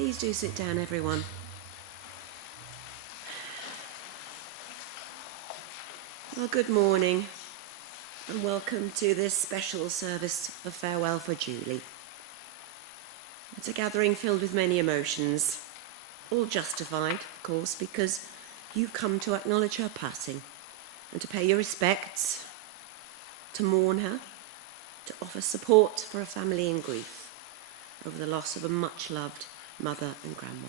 Please do sit down, everyone. Well, good morning, and welcome to this special service of farewell for Julie. It's a gathering filled with many emotions, all justified, of course, because you've come to acknowledge her passing and to pay your respects, to mourn her, to offer support for a family in grief over the loss of a much-loved mother and grandma.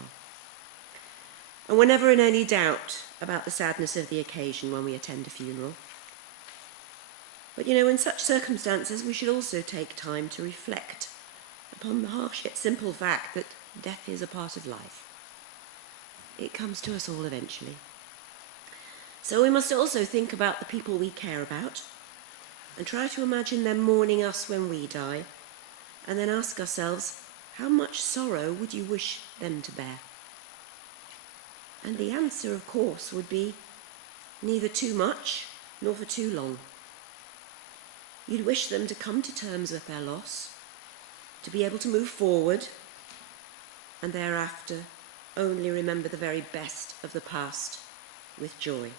And we're never in any doubt about the sadness of the occasion when we attend a funeral. But in such circumstances, we should also take time to reflect upon the harsh yet simple fact that death is a part of life. It comes to us all eventually. So we must also think about the people we care about and try to imagine them mourning us when we die, and then ask ourselves, how much sorrow would you wish them to bear? And the answer, of course, would be neither too much nor for too long. You'd wish them to come to terms with their loss, to be able to move forward, and thereafter only remember the very best of the past with joy.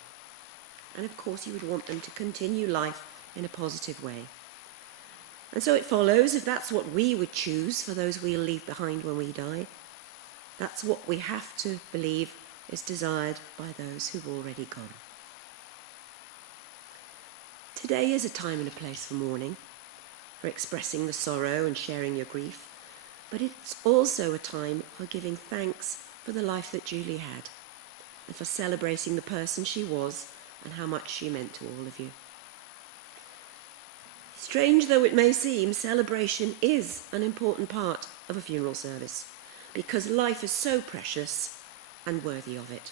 And of course you would want them to continue life in a positive way. And so it follows, if that's what we would choose for those we'll leave behind when we die, that's what we have to believe is desired by those who've already gone. Today is a time and a place for mourning, for expressing the sorrow and sharing your grief, but it's also a time for giving thanks for the life that Julie had, and for celebrating the person she was and how much she meant to all of you. Strange though it may seem, celebration is an important part of a funeral service, because life is so precious and worthy of it.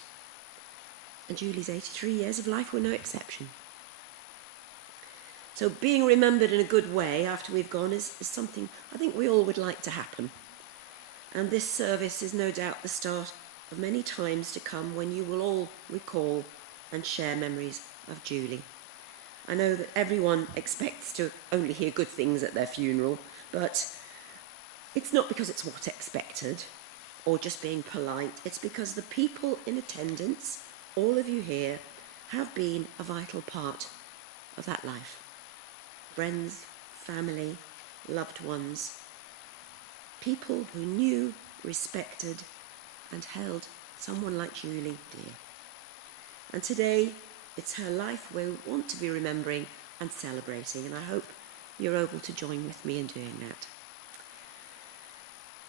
And Julie's 83 years of life were no exception. So being remembered in a good way after we've gone is something I think we all would like to happen. And this service is no doubt the start of many times to come when you will all recall and share memories of Julie. I know that everyone expects to only hear good things at their funeral, but it's not because it's what's expected or just being polite. It's because the people in attendance, all of you here, have been a vital part of that life. Friends, family, loved ones, people who knew, respected, and held someone like Julie dear. And today, it's her life we want to be remembering and celebrating, and I hope you're able to join with me in doing that.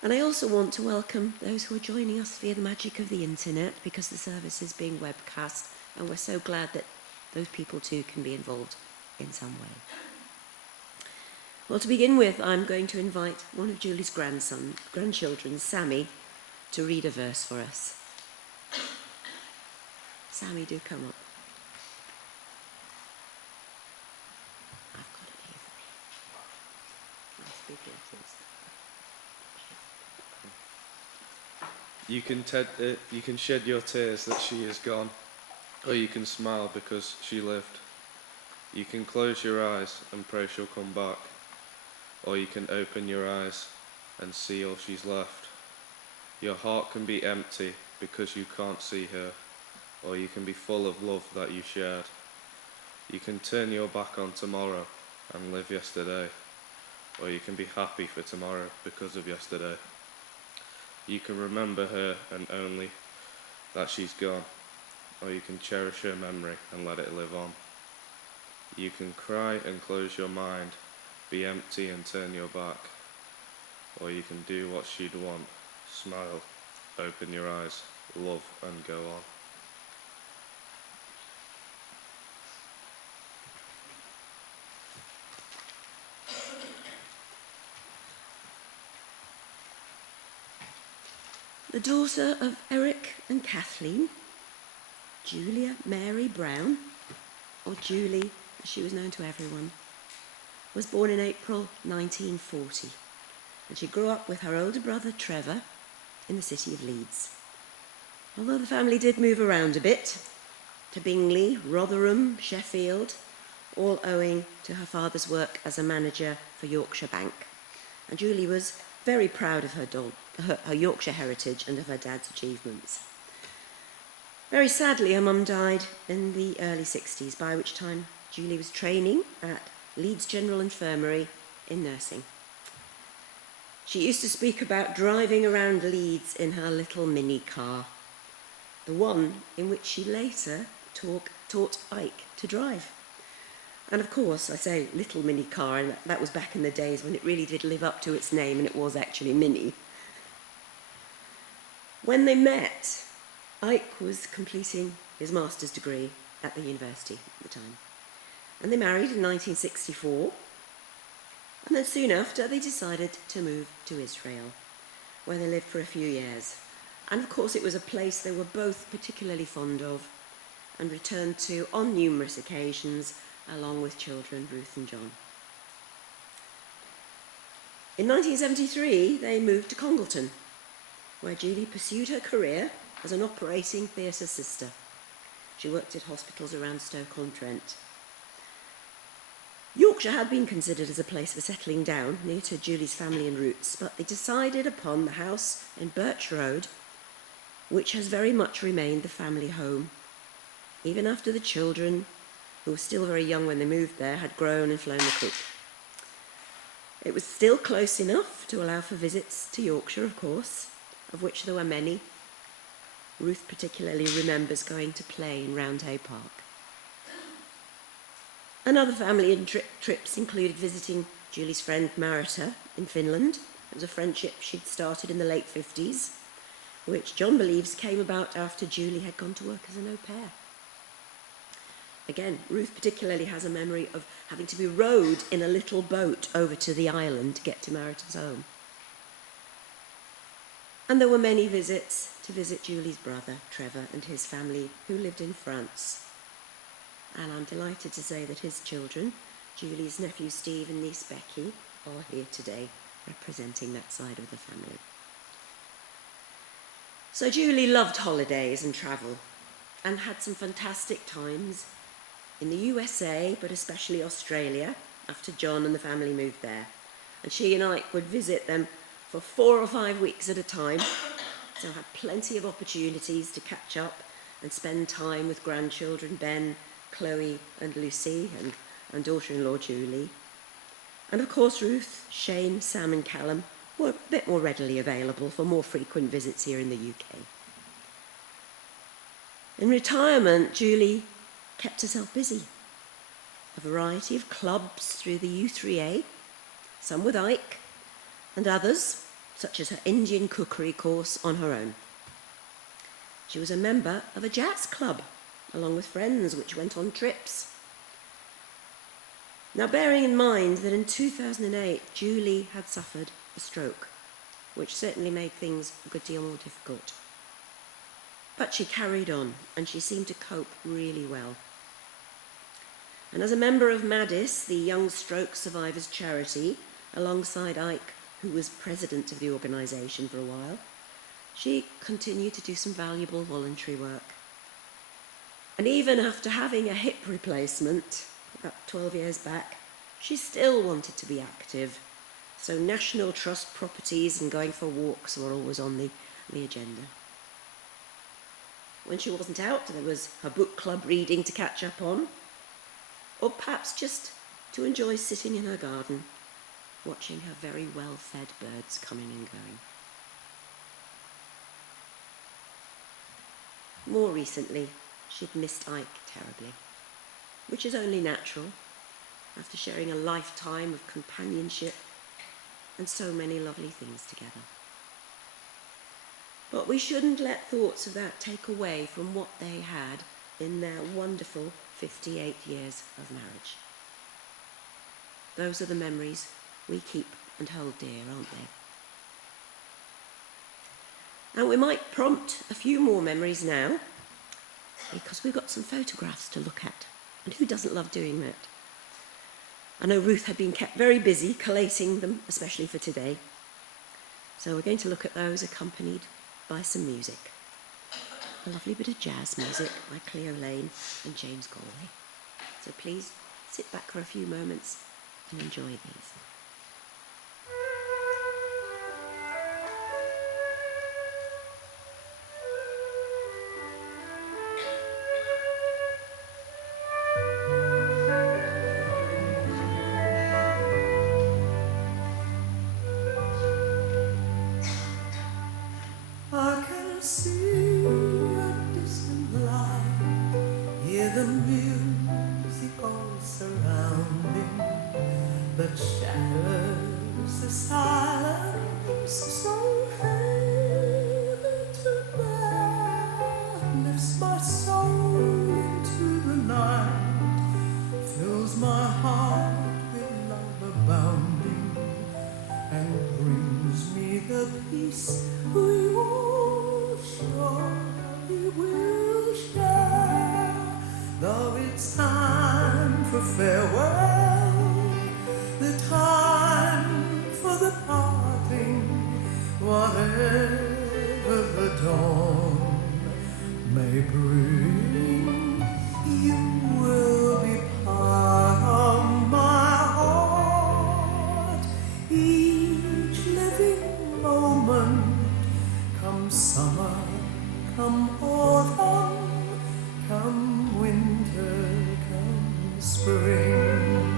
And I also want to welcome those who are joining us via the magic of the internet, because the service is being webcast, and we're so glad that those people too can be involved in some way. Well, to begin with, I'm going to invite one of Julie's grandchildren, Sammy, to read a verse for us. Sammy, do come up. I've got it here for me. Nice big letters. You can shed your tears that she is gone, or you can smile because she lived. You can close your eyes and pray she'll come back, or you can open your eyes and see all she's left. Your heart can be empty because you can't see her, or you can be full of love that you shared. You can turn your back on tomorrow and live yesterday, or you can be happy for tomorrow because of yesterday. You can remember her and only that she's gone, or you can cherish her memory and let it live on. You can cry and close your mind, be empty and turn your back, or you can do what she'd want, smile, open your eyes, love and go on. The daughter of Eric and Kathleen, Julia Mary Brown, or Julie as she was known to everyone, was born in April 1940, and she grew up with her older brother Trevor in the city of Leeds. Although the family did move around a bit, to Bingley, Rotherham, Sheffield, all owing to her father's work as a manager for Yorkshire Bank. And Julie was very proud of her her Yorkshire heritage and of her dad's achievements. Very sadly, her mum died in the early 60s, by which time Julie was training at Leeds General Infirmary in nursing. She used to speak about driving around Leeds in her little mini car, the one in which she later taught Ike to drive. And of course, I say little mini car, and that was back in the days when it really did live up to its name and it was actually mini. When they met, Ike was completing his master's degree at the university at the time. And they married in 1964. And then soon after, they decided to move to Israel, where they lived for a few years. And of course, it was a place they were both particularly fond of and returned to on numerous occasions, along with children Ruth and John. In 1973, they moved to Congleton, where Julie pursued her career as an operating theatre sister. She worked at hospitals around Stoke-on-Trent. Yorkshire had been considered as a place for settling down, near to Julie's family and roots, but they decided upon the house in Birch Road, which has very much remained the family home, even after the children, who were still very young when they moved there, had grown and flown the coop. It was still close enough to allow for visits to Yorkshire, of course, of which there were many. Ruth particularly remembers going to play in Roundhay Park. And other family trips included visiting Julie's friend Marita in Finland. It was a friendship she'd started in the late 50s, which John believes came about after Julie had gone to work as an au pair. Again, Ruth particularly has a memory of having to be rowed in a little boat over to the island to get to Marita's home. And there were many visits to visit Julie's brother, Trevor, and his family, who lived in France. And I'm delighted to say that his children, Julie's nephew Steve and niece Becky, are here today, representing that side of the family. So Julie loved holidays and travel, and had some fantastic times in the USA, but especially Australia, after John and the family moved there. And she and Ike would visit them for 4 or 5 weeks at a time, so had plenty of opportunities to catch up and spend time with grandchildren Ben, Chloe and Lucy, and daughter-in-law Julie. And of course Ruth, Shane, Sam and Callum were a bit more readily available for more frequent visits here in the UK. In retirement, Julie kept herself busy. A variety of clubs through the U3A, some with Ike, and others, such as her Indian cookery course, on her own. She was a member of a jazz club, along with friends, which went on trips. Now, bearing in mind that in 2008, Julie had suffered a stroke, which certainly made things a good deal more difficult. But she carried on, and she seemed to cope really well. And as a member of MADIS, the Young Stroke Survivors Charity, alongside Ike, who was president of the organisation for a while, she continued to do some valuable voluntary work. And even after having a hip replacement about 12 years back, she still wanted to be active. So National Trust properties and going for walks were always on the agenda. When she wasn't out, there was her book club reading to catch up on, or perhaps just to enjoy sitting in her garden, watching her very well-fed birds coming and going. More recently, she'd missed Ike terribly, which is only natural after sharing a lifetime of companionship and so many lovely things together. But we shouldn't let thoughts of that take away from what they had in their wonderful 58 years of marriage. Those are the memories we keep and hold dear, aren't they? And we might prompt a few more memories now, because we've got some photographs to look at. And who doesn't love doing that? I know Ruth had been kept very busy collating them, especially for today. So we're going to look at those accompanied by some music. A lovely bit of jazz music by Cleo Lane and James Galway. So please sit back for a few moments and enjoy these. see a distant light, hear the music all surrounding, that shatters the silence so heavy to bear, lifts my soul into the night, fills my heart with love abounding, and brings me the peace we all surely will share. Though it's time for farewell, the time for the parting, whatever the dawn may bring, you will be part of my heart. Each living moment, come summer, come autumn, come winter, come spring.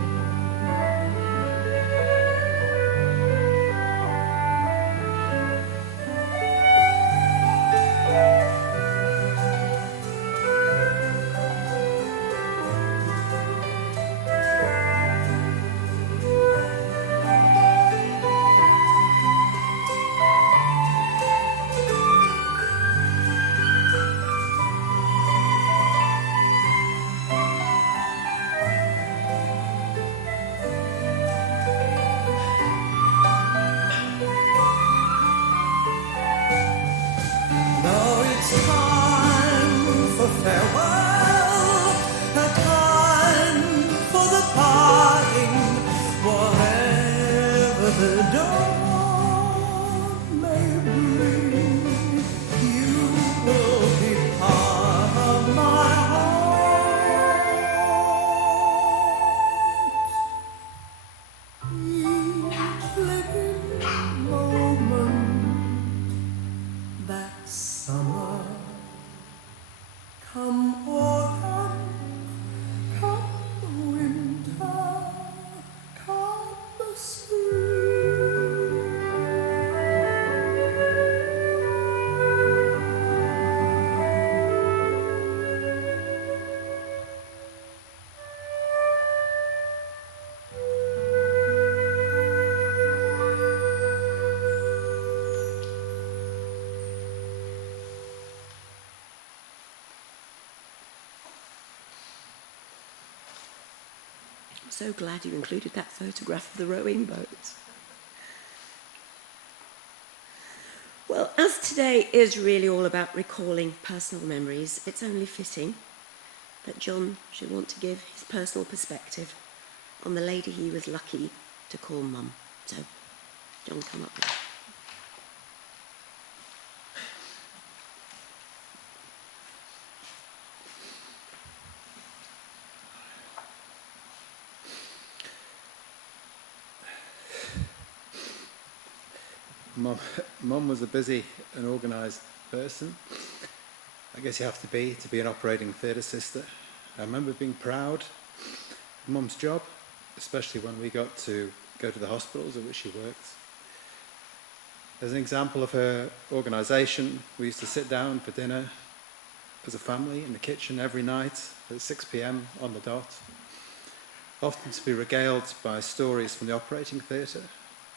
Now it's time for farewell, a time for the parting, whatever the dawn may bring, you will be part of my heart. Each living moment, that summer, come autumn, come winter, come spring. I'm so glad you included that photograph of the rowing boat. Well, as today is really all about recalling personal memories, it's only fitting that John should want to give his personal perspective on the lady he was lucky to call Mum. So, John, come up now. Mum was a busy and organised person. I guess you have to be an operating theatre sister. I remember being proud of Mum's job, especially when we got to go to the hospitals at which she worked. As an example of her organisation, we used to sit down for dinner as a family in the kitchen every night at 6 p.m. on the dot, often to be regaled by stories from the operating theatre,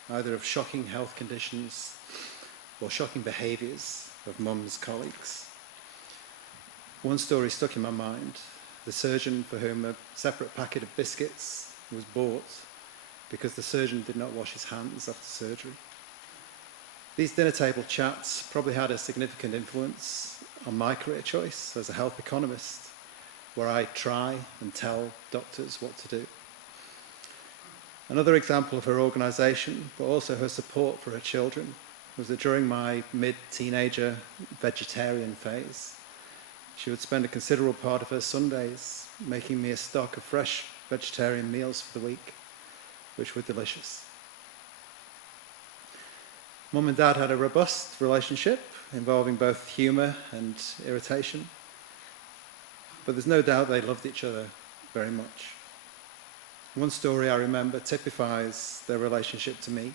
either of shocking health conditions or shocking behaviours of Mum's colleagues. One story stuck in my mind: the surgeon for whom a separate packet of biscuits was bought because the surgeon did not wash his hands after surgery. These dinner table chats probably had a significant influence on my career choice as a health economist, where I try and tell doctors what to do. Another example of her organisation, but also her support for her children, was that during my mid-teenager vegetarian phase, she would spend a considerable part of her Sundays making me a stock of fresh vegetarian meals for the week, which were delicious. Mum and Dad had a robust relationship involving both humour and irritation, but there's no doubt they loved each other very much. One story I remember typifies their relationship to me.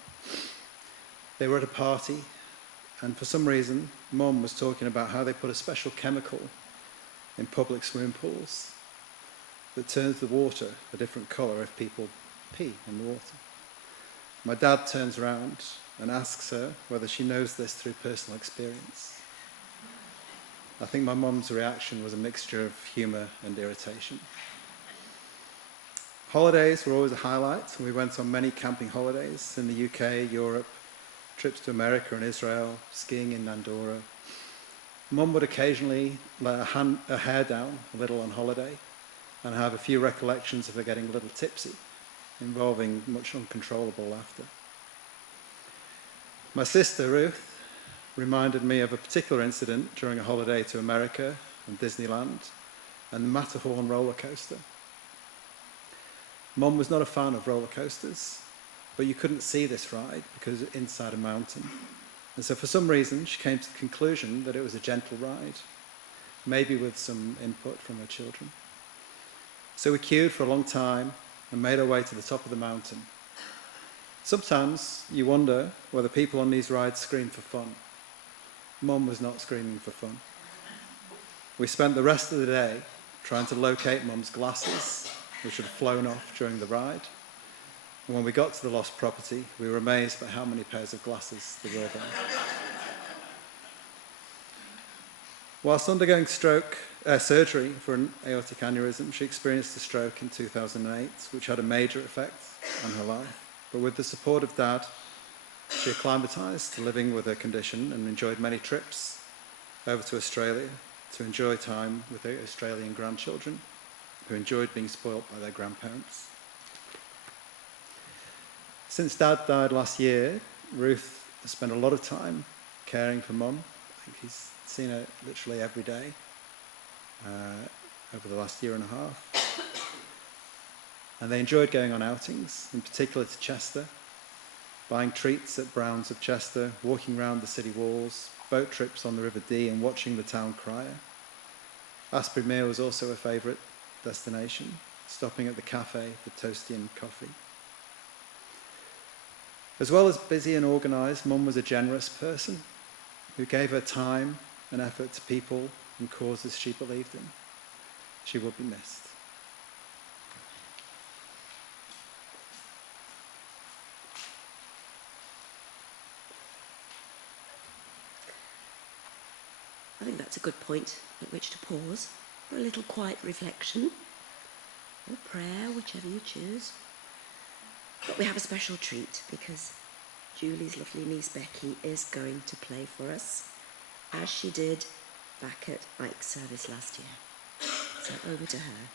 They were at a party And for some reason, Mum was talking about how they put a special chemical in public swimming pools that turns the water a different colour if people pee in the water. My dad turns around and asks her whether she knows this through personal experience. I think my mum's reaction was a mixture of humour and irritation. Holidays were always a highlight, and we went on many camping holidays in the UK, Europe, trips to America and Israel, skiing in Andorra. Mum would occasionally let her hair down a little on holiday, and I have a few recollections of her getting a little tipsy, involving much uncontrollable laughter. My sister, Ruth, reminded me of a particular incident during a holiday to America and Disneyland and the Matterhorn roller coaster. Mum was not a fan of roller coasters, but you couldn't see this ride because it was inside a mountain. And so for some reason, she came to the conclusion that it was a gentle ride, maybe with some input from her children. So we queued for a long time and made our way to the top of the mountain. Sometimes you wonder whether people on these rides scream for fun. Mum was not screaming for fun. We spent the rest of the day trying to locate Mum's glasses, which had flown off during the ride. And when we got to the lost property, we were amazed by how many pairs of glasses there were there. Whilst undergoing surgery for an aortic aneurysm, she experienced a stroke in 2008, which had a major effect on her life. But with the support of Dad, she acclimatised to living with her condition and enjoyed many trips over to Australia to enjoy time with her Australian grandchildren, who enjoyed being spoilt by their grandparents. Since Dad died last year, Ruth has spent a lot of time caring for Mum. I think he's seen her literally every day over the last year and a half. And they enjoyed going on outings, in particular to Chester, buying treats at Brown's of Chester, walking round the city walls, boat trips on the River Dee and watching the town crier. Asprey Mere was also a favourite destination, stopping at the cafe for toasty and coffee. As well as busy and organised, Mum was a generous person who gave her time and effort to people and causes she believed in. She will be missed. I think that's a good point at which to pause for a little quiet reflection or prayer, whichever you choose. But we have a special treat because Julie's lovely niece Becky is going to play for us, as she did back at Ike's service last year. So over to her.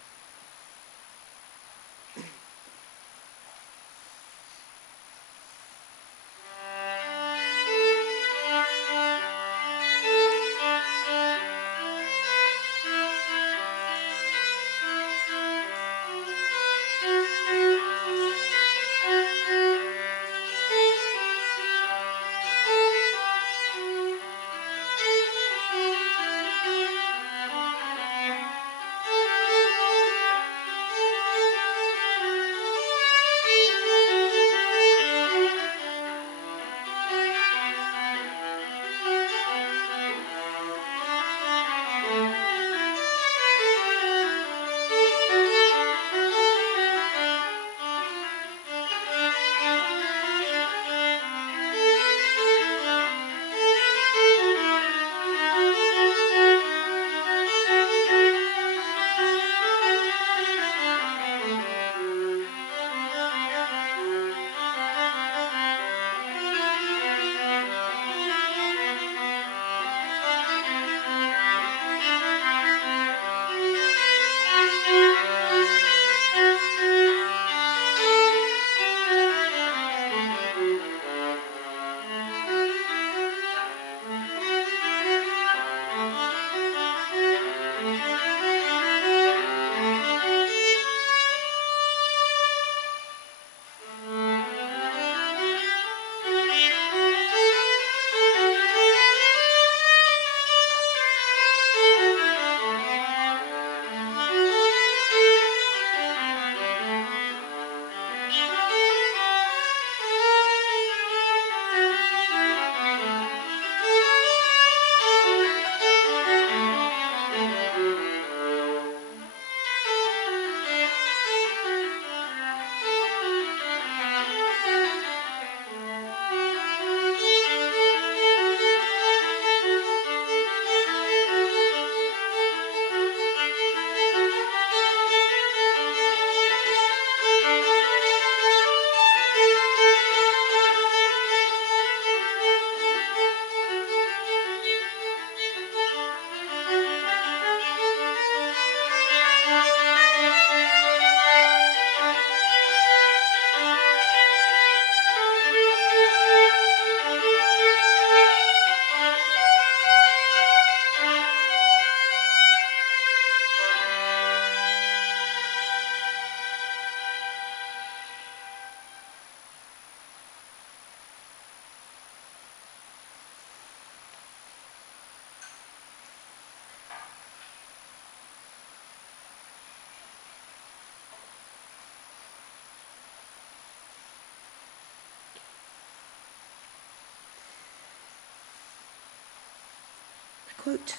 quote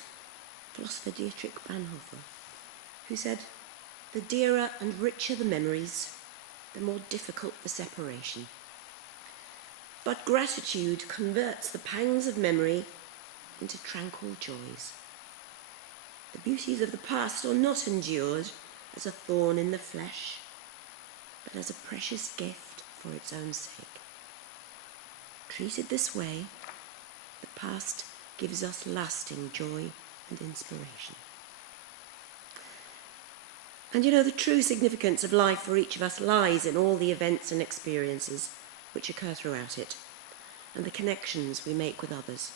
philosopher Dietrich Bonhoeffer, who said, "The dearer and richer the memories, the more difficult the separation. But gratitude converts the pangs of memory into tranquil joys. The beauties of the past are not endured as a thorn in the flesh, but as a precious gift for its own sake. Treated this way, the past gives us lasting joy and inspiration." And you know, the true significance of life for each of us lies in all the events and experiences which occur throughout it, and the connections we make with others.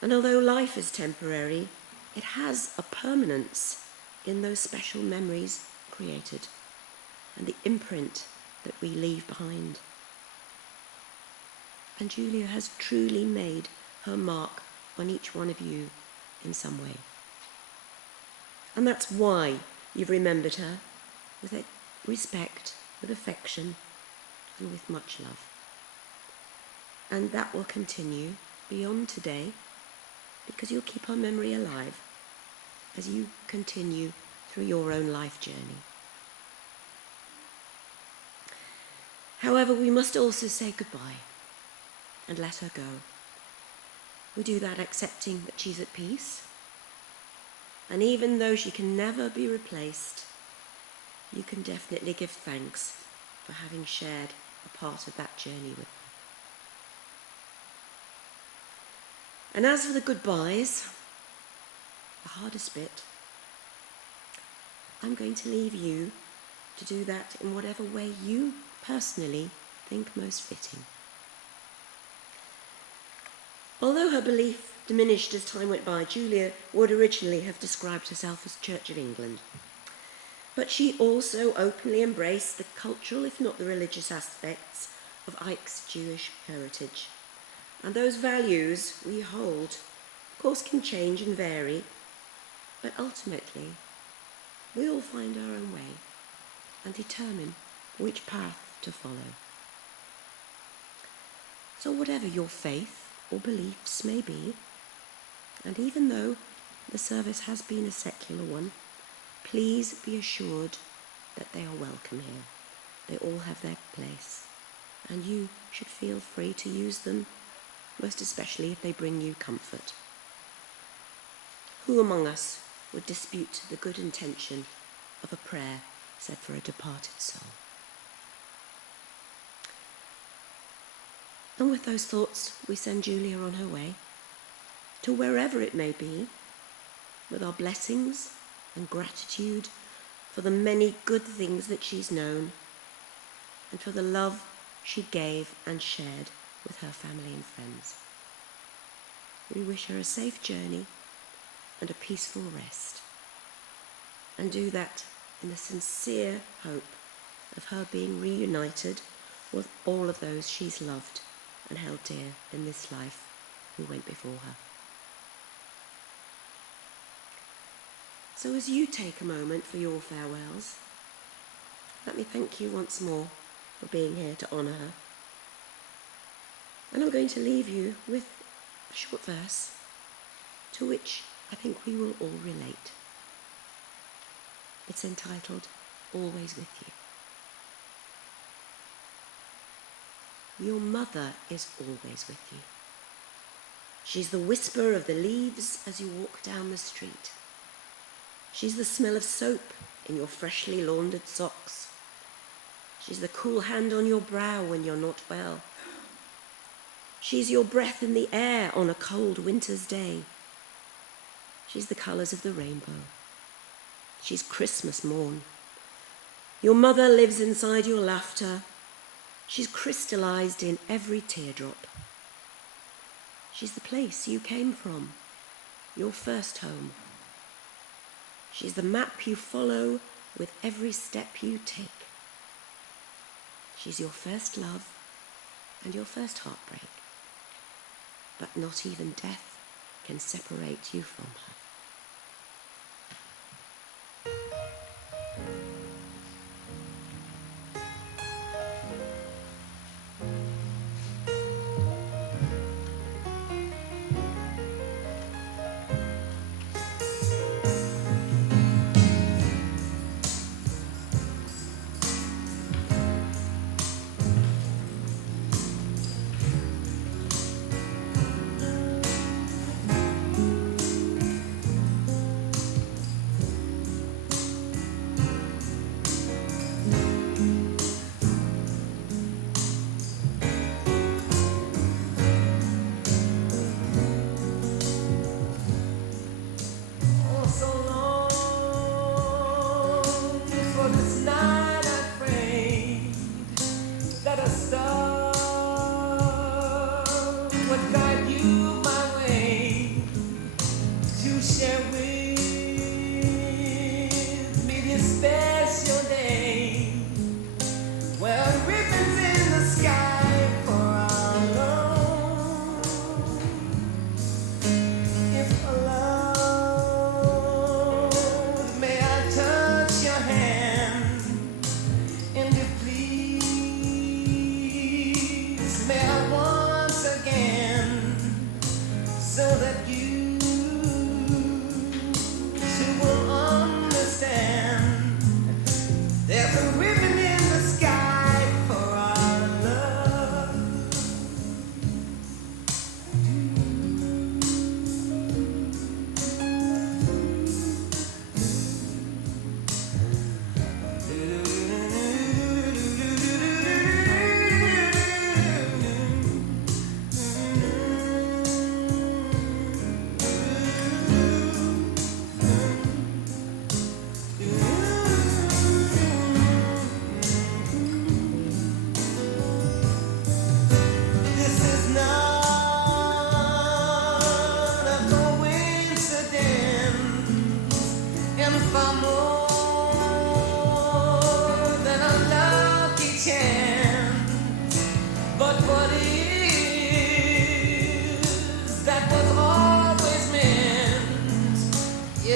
And although life is temporary, it has a permanence in those special memories created and the imprint that we leave behind. And Julia has truly made her mark on each one of you in some way. And that's why you've remembered her with respect, with affection, and with much love. And that will continue beyond today, because you'll keep her memory alive as you continue through your own life journey. However, we must also say goodbye and let her go. We do that accepting that she's at peace, and even though she can never be replaced, you can definitely give thanks for having shared a part of that journey with her. And as for the goodbyes, the hardest bit, I'm going to leave you to do that in whatever way you personally think most fitting. Although her belief diminished as time went by, Julia would originally have described herself as Church of England. But she also openly embraced the cultural, if not the religious aspects of Ike's Jewish heritage. And those values we hold, of course, can change and vary, but ultimately, we all find our own way and determine which path to follow. So whatever your faith or beliefs may be, and even though the service has been a secular one, please be assured that they are welcome here. They all have their place, and you should feel free to use them, most especially if they bring you comfort. Who among us would dispute the good intention of a prayer said for a departed soul? And with those thoughts, we send Julia on her way to wherever it may be, with our blessings and gratitude for the many good things that she's known and for the love she gave and shared with her family and friends. We wish her a safe journey and a peaceful rest, and do that in the sincere hope of her being reunited with all of those she's loved and held dear in this life who went before her. So as you take a moment for your farewells, let me thank you once more for being here to honour her. And I'm going to leave you with a short verse to which I think we will all relate. It's entitled, "Always with You." Your mother is always with you. She's the whisper of the leaves as you walk down the street. She's the smell of soap in your freshly laundered socks. She's the cool hand on your brow when you're not well. She's your breath in the air on a cold winter's day. She's the colours of the rainbow. She's Christmas morn. Your mother lives inside your laughter. She's crystallized in every teardrop. She's the place you came from, your first home. She's the map you follow with every step you take. She's your first love and your first heartbreak. But not even death can separate you from her.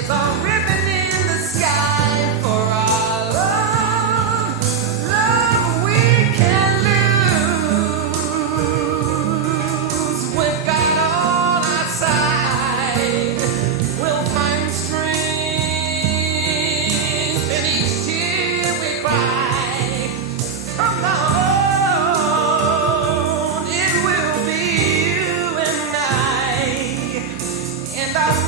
There's a ribbon in the sky for our love, love we can lose. We've got on our side, we'll find strength, and each tear we cry from now on, it will be you and I, and our